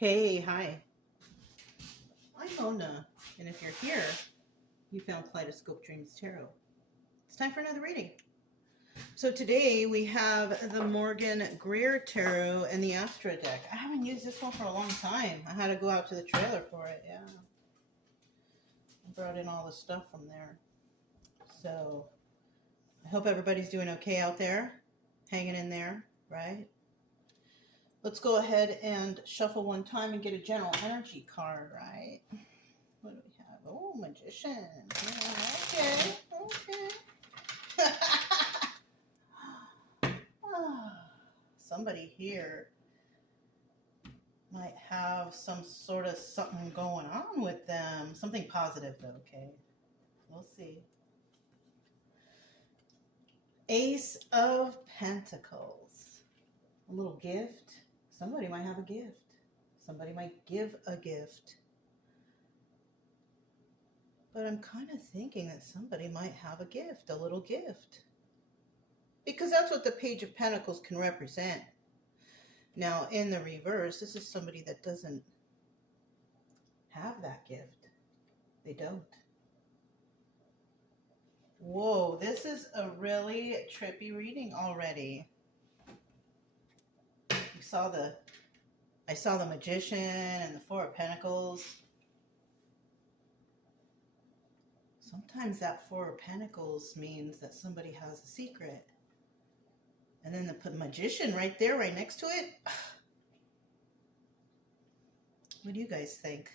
Hey, hi. I'm Mona, and if you're here, you found Kaleidoscope Dreams Tarot. It's time for another reading. So today we have the Morgan Greer Tarot and the Astra deck. I haven't used this one for a long time. I had to go out to the trailer for it, yeah. I brought in all the stuff from there. So I hope everybody's doing okay out there, hanging in there, right? Let's go ahead and shuffle one time and get a general energy card, right? What do we have? Oh, magician. Yeah, okay. Somebody here might have some sort of something going on with them. Something positive, though, okay? We'll see. Ace of Pentacles. A little gift. Somebody might have a gift. Somebody might give a gift. But I'm kind of thinking that somebody might have a gift, a little gift. Because that's what the Page of Pentacles can represent. Now, in the reverse, this is somebody that doesn't have that gift. They don't. Whoa, this is a really trippy reading already. I saw the Magician and the Four of Pentacles. Sometimes that Four of Pentacles means that somebody has a secret. And then the Magician right there, right next to it. What do you guys think?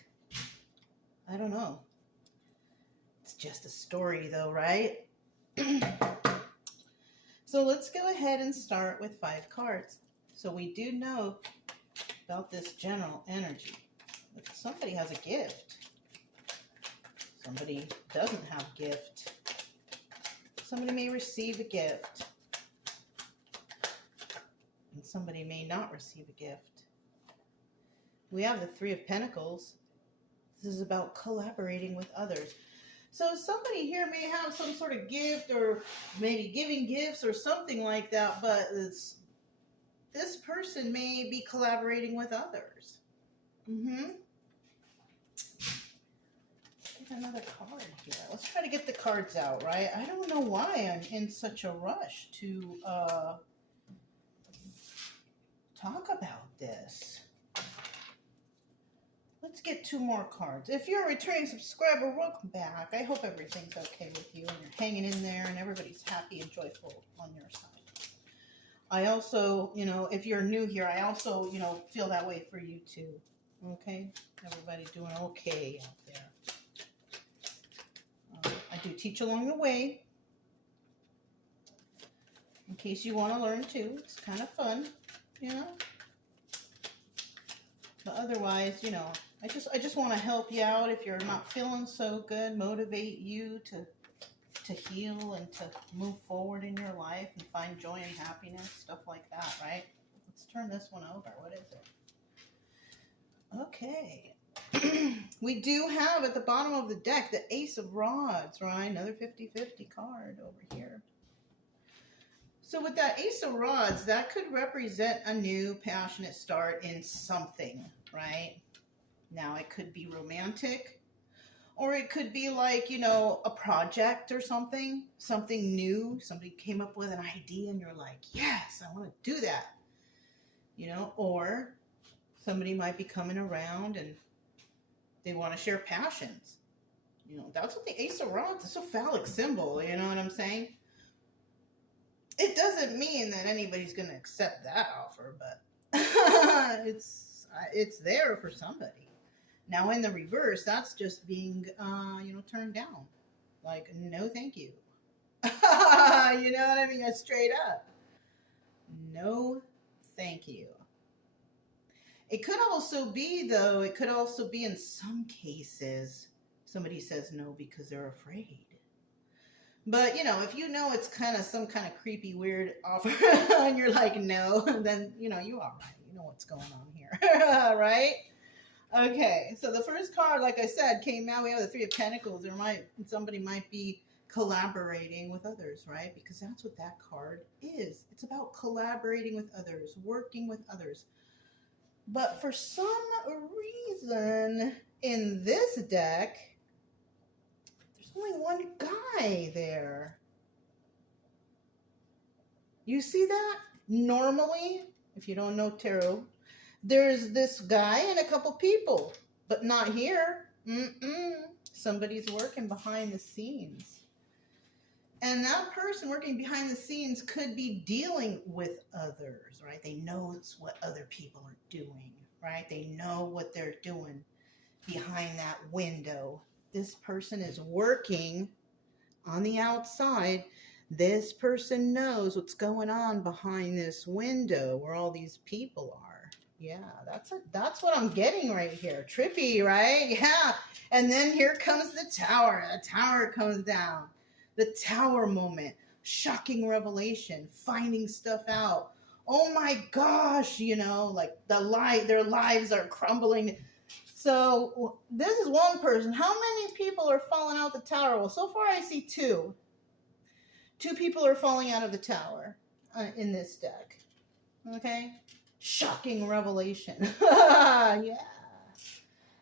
I don't know. It's just a story though, right? So let's go ahead and start with 5 cards. So we do know about this general energy. If somebody has a gift. Somebody doesn't have a gift. Somebody may receive a gift. And somebody may not receive a gift. We have the Three of Pentacles. This is about collaborating with others. So somebody here may have some sort of gift or maybe giving gifts or something like that, but this person may be collaborating with others. Get another card here. Let's try to get the cards out, right? I don't know why I'm in such a rush to talk about this. Let's get 2 more cards. If you're a returning subscriber, welcome back. I hope everything's okay with you and you're hanging in there and everybody's happy and joyful on your side. I also, if you're new here, I also, feel that way for you too. Okay? Everybody doing okay out there. I do teach along the way. In case you want to learn too. It's kind of fun, But otherwise, I just want to help you out if you're not feeling so good, motivate you to heal and to move forward in your life and find joy and happiness, stuff like that, right? Let's turn this one over. What is it? Okay. We do have at the bottom of the deck the Ace of Rods, right? Another 50-50 card over here. So with that Ace of Rods, that could represent a new passionate start in something, right? Now it could be romantic, or it could be like, a project or something new. Somebody came up with an idea and you're like, yes, I want to do that. Or somebody might be coming around and they want to share passions. That's what the Ace of Rods is, a phallic symbol, you know what I'm saying? It doesn't mean that anybody's going to accept that offer, but it's there for somebody. Now, in the reverse, that's just being, turned down. Like, no, thank you. You know what I mean? Straight up. No, thank you. It could also be, though, in some cases, somebody says no because they're afraid. But, if it's kind of some kind of creepy, weird offer and you're like, no, then, you are right. You know what's going on here, right? Okay, so the first card, like I said, came out. We have the Three of Pentacles. Somebody might be collaborating with others, right? Because that's what that card is. It's about collaborating with others, working with others. But for some reason in this deck, there's only one guy there. You see that? Normally, if you don't know tarot, there's this guy and a couple people, but not here. Somebody's working behind the scenes. And that person working behind the scenes could be dealing with others, right? They know what other people are doing, right? They know what they're doing behind that window. This person is working on the outside. This person knows what's going on behind this window where all these people are. Yeah, that's what I'm getting right here. Trippy, right? Yeah. And then here comes the tower. The tower comes down. The tower moment. Shocking revelation. Finding stuff out. Oh my gosh, like their lives are crumbling. So this is one person. How many people are falling out the tower? Well, so far I see two. Two people are falling out of the tower in this deck. Okay? Shocking revelation. Yeah.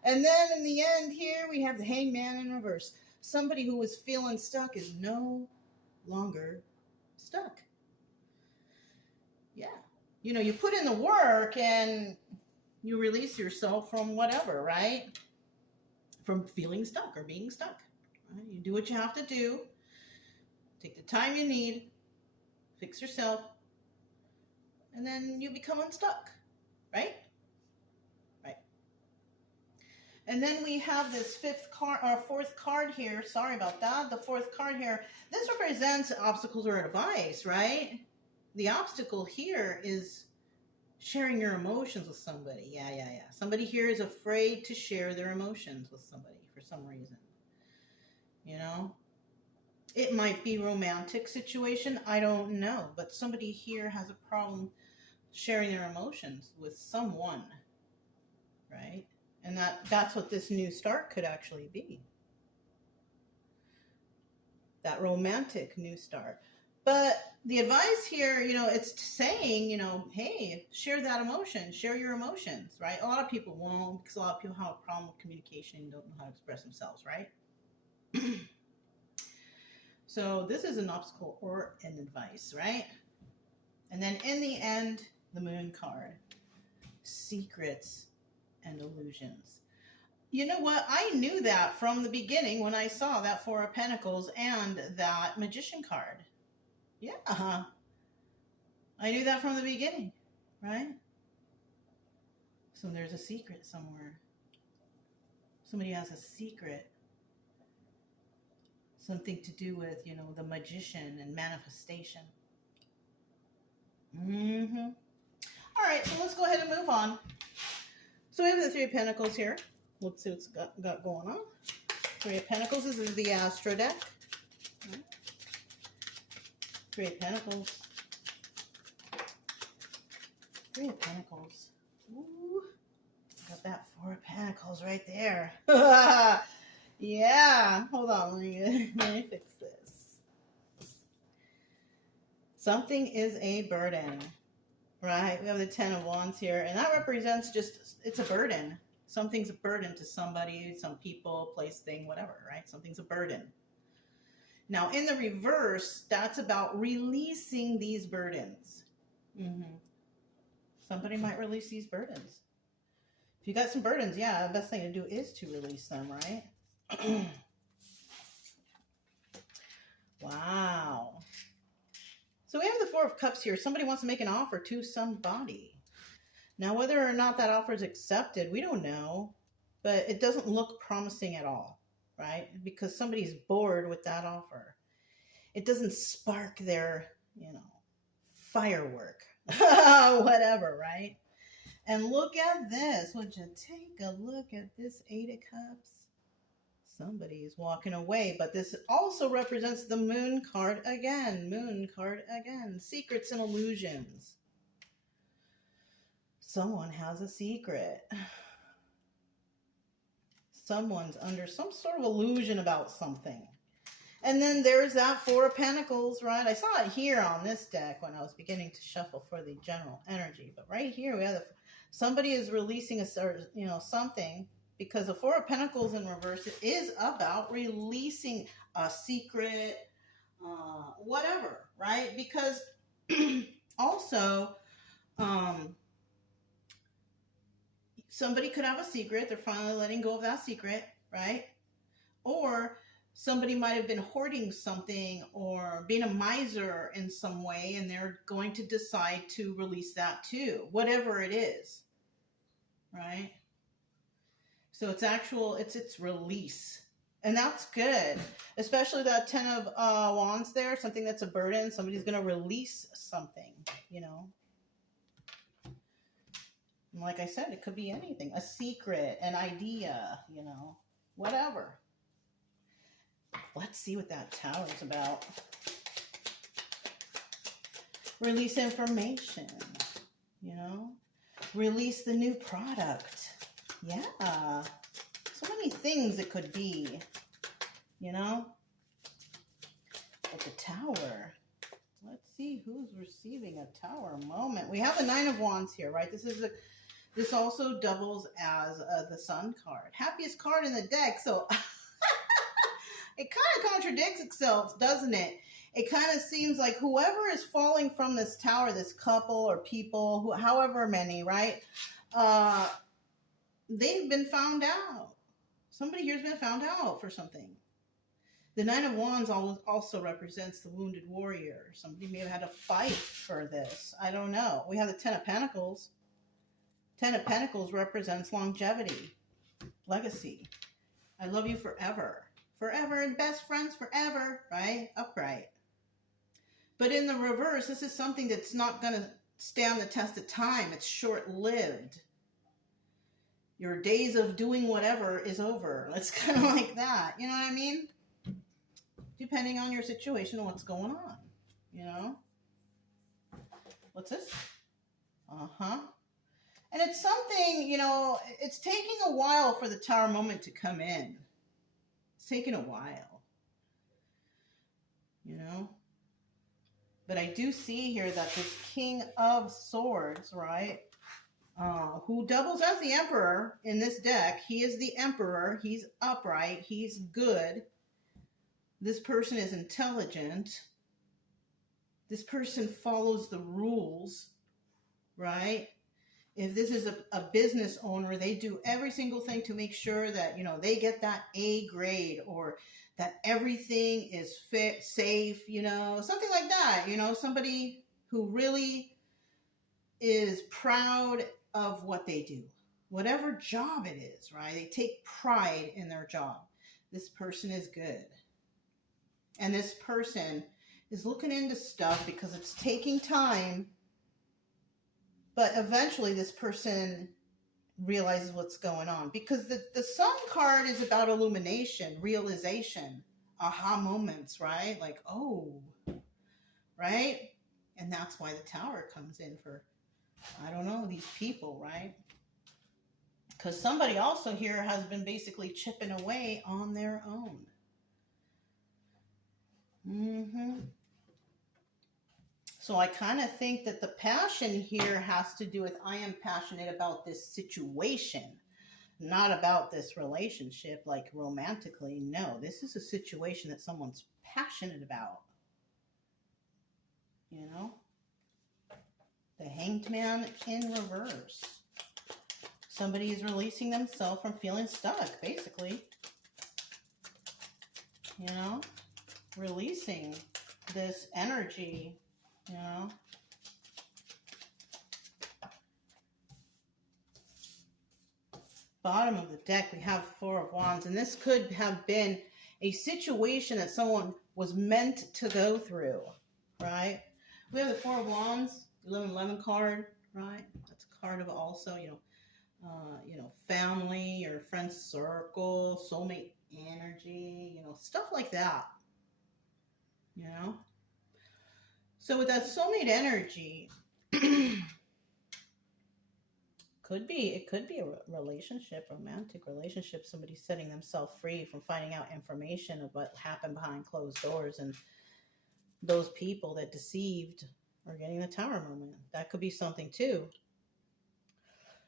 And then in the end here, we have the hangman in reverse. Somebody who was feeling stuck is no longer stuck. Yeah. You put in the work and you release yourself from whatever, right? From feeling stuck or being stuck. Right? You do what you have to do. Take the time you need. Fix yourself. And then you become unstuck. Right? Right. And then we have this fourth card here. Sorry about that. The fourth card here. This represents obstacles or advice, right? The obstacle here is sharing your emotions with somebody. Yeah. Somebody here is afraid to share their emotions with somebody for some reason. It might be a romantic situation. I don't know. But somebody here has a problem sharing their emotions with someone, right? And that's what this new start could actually be. That romantic new start. But the advice here, it's saying, hey, share that emotion, share your emotions, right? A lot of people won't because a lot of people have a problem with communication and don't know how to express themselves, right? So this is an obstacle or an advice, right? And then in the end, the moon card. Secrets and illusions. You know what? I knew that from the beginning when I saw that Four of Pentacles and that Magician card. Yeah. I knew that from the beginning, right? So there's a secret somewhere. Somebody has a secret. Something to do with, the magician and manifestation. All right, so let's go ahead and move on. So we have the Three of Pentacles here. Let's see what's got going on. Three of Pentacles. This is the Astro deck. Three of Pentacles. Three of Pentacles. Ooh, got that Four of Pentacles right there. Yeah. Hold on. Let me fix this. Something is a burden, right? We have the Ten of Wands here, and that represents it's a burden. Something's a burden to somebody, some people, place, thing, whatever, right? Something's a burden. Now, in the reverse, that's about releasing these burdens. Somebody might release these burdens. If you got some burdens, yeah, the best thing to do is to release them, right? Wow. So we have the Four of Cups here. Somebody wants to make an offer to somebody. Now, whether or not that offer is accepted, we don't know. But it doesn't look promising at all, right? Because somebody's bored with that offer. It doesn't spark their, firework. Whatever, right? And look at this. Would you take a look at this Eight of Cups? Somebody is walking away, but this also represents the Moon card again. Moon card again. Secrets and illusions. Someone has a secret. Someone's under some sort of illusion about something. And then there's that Four of Pentacles, right? I saw it here on this deck when I was beginning to shuffle for the general energy. But right here we have Somebody is releasing something, because the Four of Pentacles in reverse is about releasing a secret, whatever, right? Because also, somebody could have a secret. They're finally letting go of that secret, right? Or somebody might have been hoarding something or being a miser in some way, and they're going to decide to release that too, whatever it is, right? So it's release. And that's good, especially that 10 of Wands there, something that's a burden. Somebody's going to release something, you know. And like I said, it could be anything, a secret, an idea, you know, whatever. Let's see what that Tower is about. Release information, you know, release the new product. Yeah, so many things it could be, you know. But the Tower, let's see who's receiving a Tower moment. We have the 9 of Wands here, right? This also doubles as the Sun card, happiest card in the deck. So it kind of contradicts itself, doesn't it? It kind of seems like whoever is falling from this Tower, this couple or people, however many, right? They've been found out. Somebody here's been found out for something. The 9 of Wands also represents the wounded warrior. Somebody may have had to fight for this. I don't know. We have the 10 of Pentacles. 10 of Pentacles represents longevity, legacy. I love you forever. Forever, and best friends forever, right? Upright. But in the reverse, this is something that's not going to stand the test of time. It's short-lived. Your days of doing whatever is over. It's kind of like that. You know what I mean? Depending on your situation and what's going on. You know? What's this? Uh-huh. And it's something, you know, it's taking a while for the Tower moment to come in. It's taking a while. You know? But I do see here that this King of Swords, right? Who doubles as the Emperor in this deck. He is the Emperor. He's upright. He's good. This person is intelligent. This person follows the rules, right? If this is a business owner, they do every single thing to make sure that, you know, they get that A grade, or that everything is fit, safe, you know, something like that. You know, somebody who really is proud of what they do, whatever job it is, right? They take pride in their job. This person is good. And this person is looking into stuff because it's taking time. But eventually this person realizes what's going on. Because the Sun card is about illumination, realization, aha moments, right? Like, oh, right? And that's why the Tower comes in for, I don't know, these people, right? Because somebody also here has been basically chipping away on their own. So I kind of think that the passion here has to do with, I am passionate about this situation, not about this relationship, like romantically. No, this is a situation that someone's passionate about. You know? The Hanged Man in reverse. Somebody is releasing themselves from feeling stuck, basically. You know? Releasing this energy, you know? Bottom of the deck, we have 4 of Wands, and this could have been a situation that someone was meant to go through, right? We have the 4 of Wands, 11 card, right? That's a card of also, you know, family or friend circle, soulmate energy, you know, stuff like that. You know? So with that soulmate energy, it could be a relationship, romantic relationship, somebody setting themselves free from finding out information of what happened behind closed doors, and those people that deceived are getting the Tower moment. That could be something too.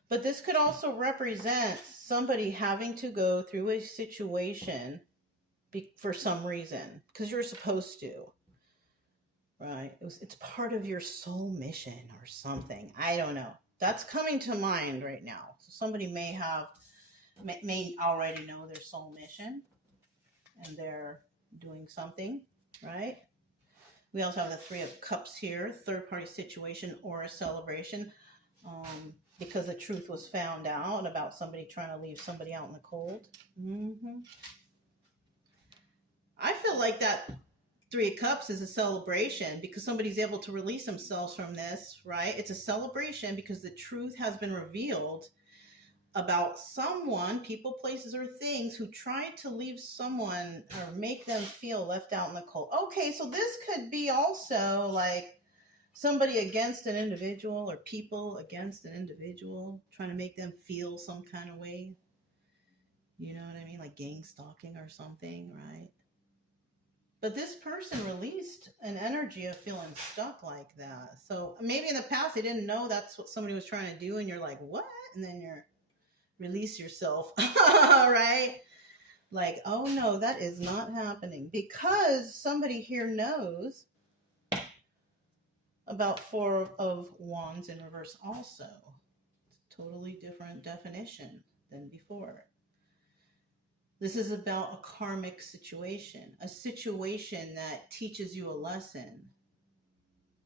But this could also represent somebody having to go through a situation for some reason, because you're supposed to, right? It's part of your soul mission or something. I don't know. That's coming to mind right now. So somebody may already know their soul mission, and they're doing something, right? We also have the Three of Cups here, third party situation or a celebration, because the truth was found out about somebody trying to leave somebody out in the cold. I feel like that Three of Cups is a celebration because somebody's able to release themselves from this, right? It's a celebration because the truth has been revealed about someone, people, places, or things who tried to leave someone or make them feel left out in the cold. Okay, so this could be also like somebody against an individual or people against an individual, trying to make them feel some kind of way. You know what I mean? Like gang stalking or something, right? But this person released an energy of feeling stuck like that. So maybe in the past they didn't know that's what somebody was trying to do, and you're like, what? And then you're release yourself, right? Like, oh no, that is not happening, because somebody here knows about Four of Wands in reverse also. It's a totally different definition than before. This is about a karmic situation, a situation that teaches you a lesson,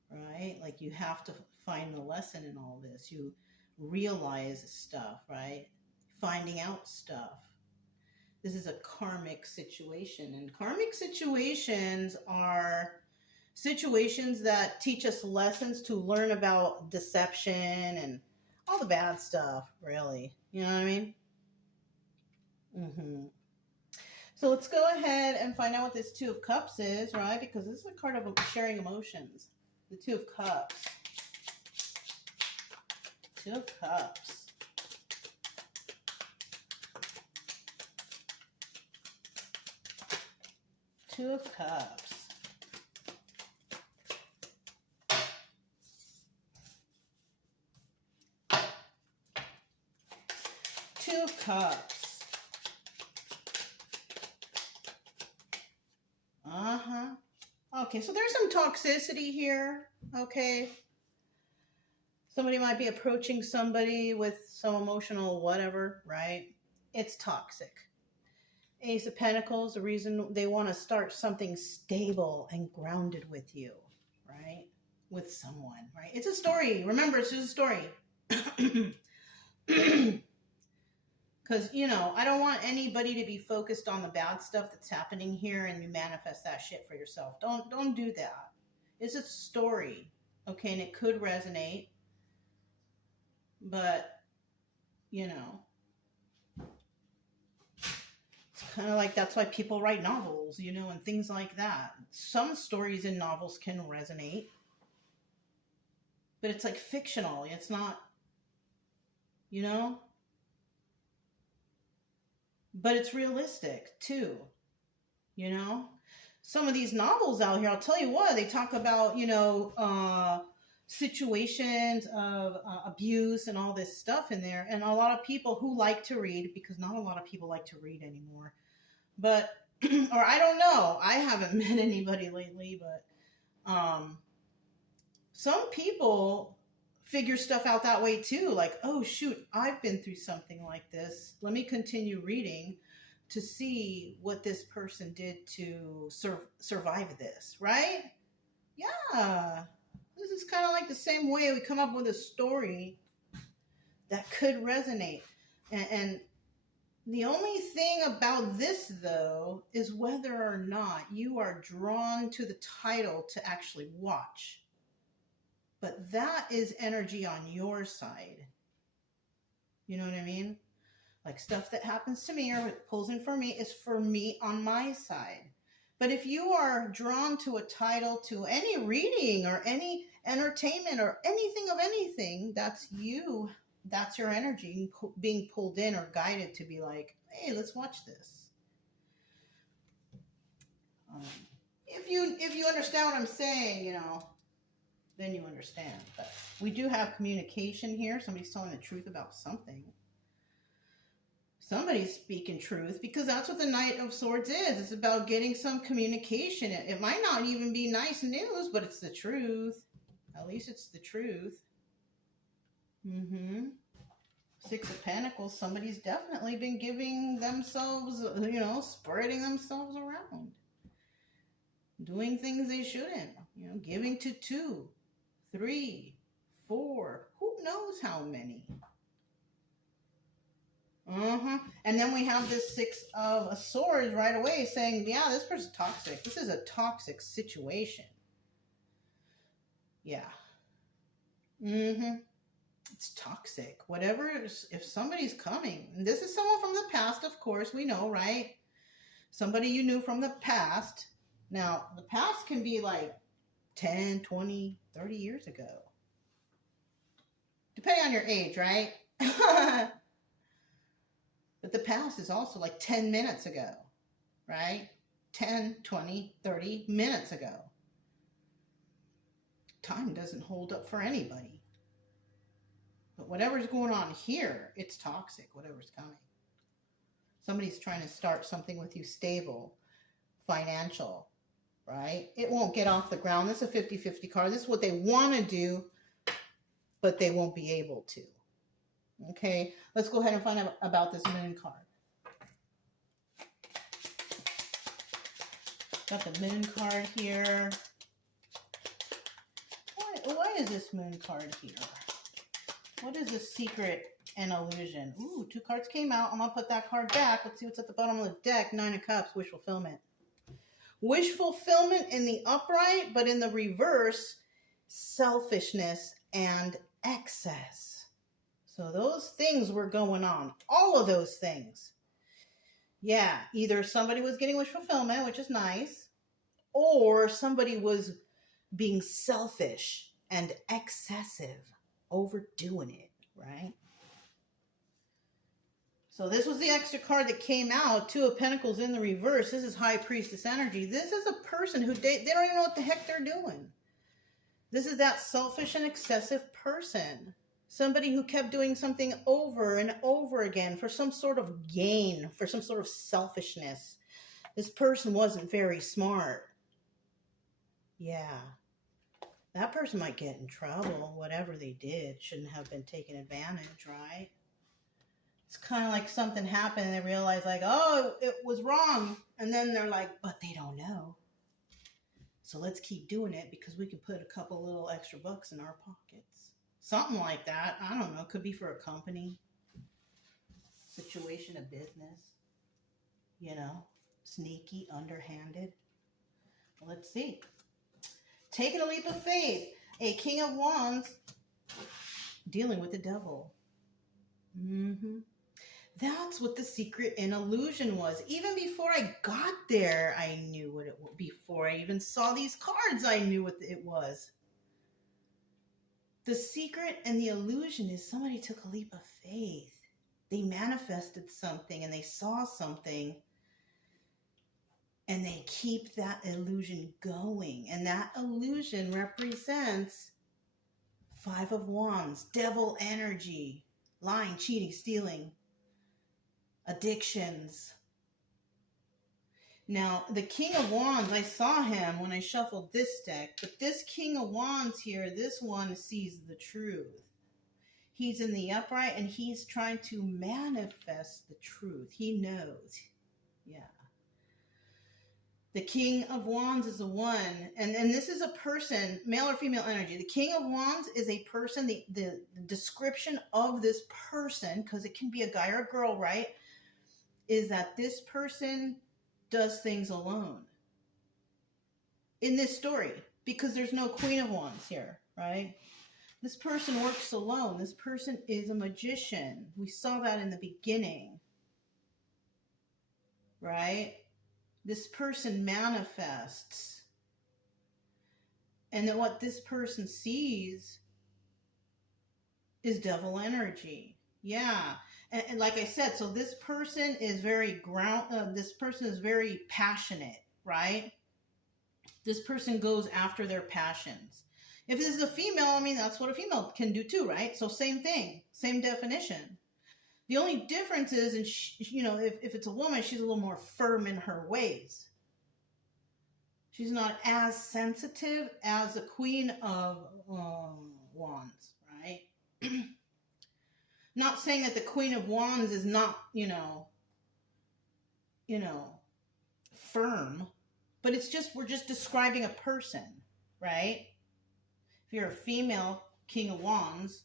right? Like you have to find the lesson in all this. You realize stuff, right? Finding out stuff. This is a karmic situation, and karmic situations are situations that teach us lessons to learn about deception and all the bad stuff, really. You know what I mean? So let's go ahead and find out what this Two of Cups is, right? Because this is a card of sharing emotions. The Two of Cups. Two of Cups. Two of Cups. Two of Cups. Okay, so there's some toxicity here, okay? Somebody might be approaching somebody with some emotional whatever, right? It's toxic. Ace of Pentacles, the reason they want to start something stable and grounded with you, right? With someone, right? It's a story. Remember, it's just a story. Because, you know, I don't want anybody to be focused on the bad stuff that's happening here and you manifest that shit for yourself. Don't do that. It's a story, okay? And it could resonate. But, you know, it's kind of like that's why people write novels, you know, and things like that. Some stories in novels can resonate. But it's like fictional. It's not, you know? But it's realistic too, you know? Some of these novels out here, I'll tell you what, they talk about, you know, situations of abuse and all this stuff in there. And a lot of people who like to read, because not a lot of people like to read anymore, but, or I don't know, I haven't met anybody lately, but some people figure stuff out that way too. Like, oh shoot, I've been through something like this. Let me continue reading to see what this person did to survive this, right? Yeah. This is kind of like the same way we come up with a story that could resonate. And the only thing about this, though, is whether or not you are drawn to the title to actually watch. But that is energy on your side. You know what I mean? Like stuff that happens to me or pulls in for me is for me on my side. But if you are drawn to a title, to any reading or any entertainment or anything of anything, that's you. That's your energy being pulled in or guided to be like, hey, let's watch this. If you understand what I'm saying, you know, then you understand. But we do have communication here. Somebody's telling the truth about something. Somebody's speaking truth, because that's what the Knight of Swords is. It's about getting some communication. It might not even be nice news, but it's the truth. At least it's the truth. Six of Pentacles. Somebody's definitely been giving themselves, you know, spreading themselves around. Doing things they shouldn't. You know, giving to 2, 3, 4. Who knows how many? And then we have this Six of Swords right away saying, yeah, this person's toxic. This is a toxic situation. Yeah. It's toxic. Whatever, if somebody's coming, and this is someone from the past, of course, we know, right? Somebody you knew from the past. Now, the past can be like 10, 20, 30 years ago. Depending on your age, right? But the past is also like 10 minutes ago, right? 10, 20, 30 minutes ago. Time doesn't hold up for anybody. But whatever's going on here, it's toxic, whatever's coming. Somebody's trying to start something with you stable, financial, right? It won't get off the ground. This is a 50-50 card. This is what they want to do, but they won't be able to. Okay, let's go ahead and find out about this Moon card. Got the Moon card here. Why is this Moon card here? What is the secret and illusion? Ooh, 2 cards came out. I'm going to put that card back. Let's see what's at the bottom of the deck. 9 of Cups, wish fulfillment. Wish fulfillment in the upright, but in the reverse, selfishness and excess. So those things were going on. All of those things. Yeah, either somebody was getting wish fulfillment, which is nice, or somebody was being selfish and excessive, overdoing it, right? So this was the extra card that came out. 2 of Pentacles in the reverse. This is High Priestess energy. This is a person who they don't even know what the heck they're doing. This is that selfish and excessive person. Somebody who kept doing something over and over again for some sort of gain, for some sort of selfishness. This person wasn't very smart. Yeah. That person might get in trouble. Whatever they did shouldn't have been taken advantage, right? It's kind of like something happened and they realize like, oh, it was wrong. And then they're like, but they don't know. So let's keep doing it because we can put a couple little extra bucks in our pockets. Something like that. I don't know. Could be for a company. Situation of business. You know. Sneaky, underhanded. Let's see. Taking a leap of faith. A King of Wands dealing with the devil. That's what the secret and illusion was. Even before I got there, I knew what it was. Before I even saw these cards, I knew what it was. The secret and the illusion is somebody took a leap of faith. They manifested something and they saw something and they keep that illusion going. And that illusion represents 5 of Wands, devil energy, lying, cheating, stealing, addictions. Now, the King of Wands, I saw him when I shuffled this deck, but this King of Wands here, this one sees the truth. He's in the upright and he's trying to manifest the truth. He knows. Yeah. The King of Wands is a one, and this is a person, male or female energy. The King of Wands is a person, the description of this person, because it can be a guy or a girl, right, is that this person does things alone in this story, because there's no Queen of Wands here, right? This person works alone. This person is a magician. We saw that in the beginning, right? This person manifests. And then what this person sees is devil energy. Yeah. And like I said, so this person is very this person is very passionate, right? This person goes after their passions. If this is a female, I mean, that's what a female can do too, right? So same thing, same definition. The only difference is, if it's a woman, she's a little more firm in her ways. She's not as sensitive as the Queen of Wands, right? Not saying that the Queen of Wands is not, firm, but we're just describing a person, right? If you're a female King of Wands,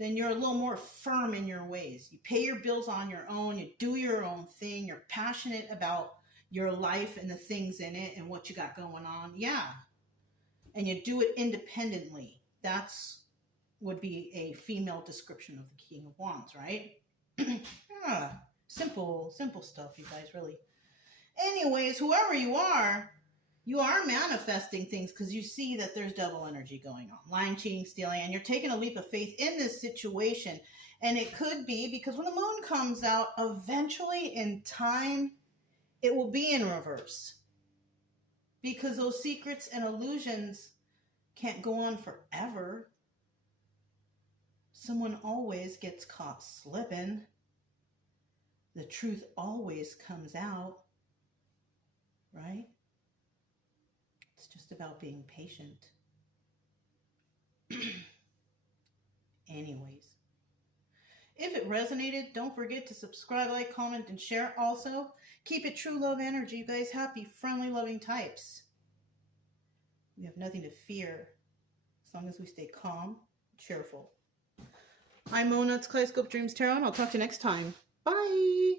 then you're a little more firm in your ways. You pay your bills on your own. You do your own thing. You're passionate about your life and the things in it and what you got going on. Yeah. And you do it independently. That's would be a female description of the King of Wands, right? Yeah. Simple stuff, you guys, really. Anyways, whoever you are manifesting things because you see that there's devil energy going on. Lying, cheating, stealing, and you're taking a leap of faith in this situation. And it could be because when the moon comes out, eventually in time, it will be in reverse. Because those secrets and illusions can't go on forever. Someone always gets caught slipping. The truth always comes out. Right? It's just about being patient. Anyways. If it resonated, don't forget to subscribe, like, comment, and share. Also, keep it true love energy. You guys happy, friendly, loving types. We have nothing to fear as long as we stay calm, cheerful. I'm Mona. It's Kaleidoscope Dreams Tarot, and I'll talk to you next time. Bye.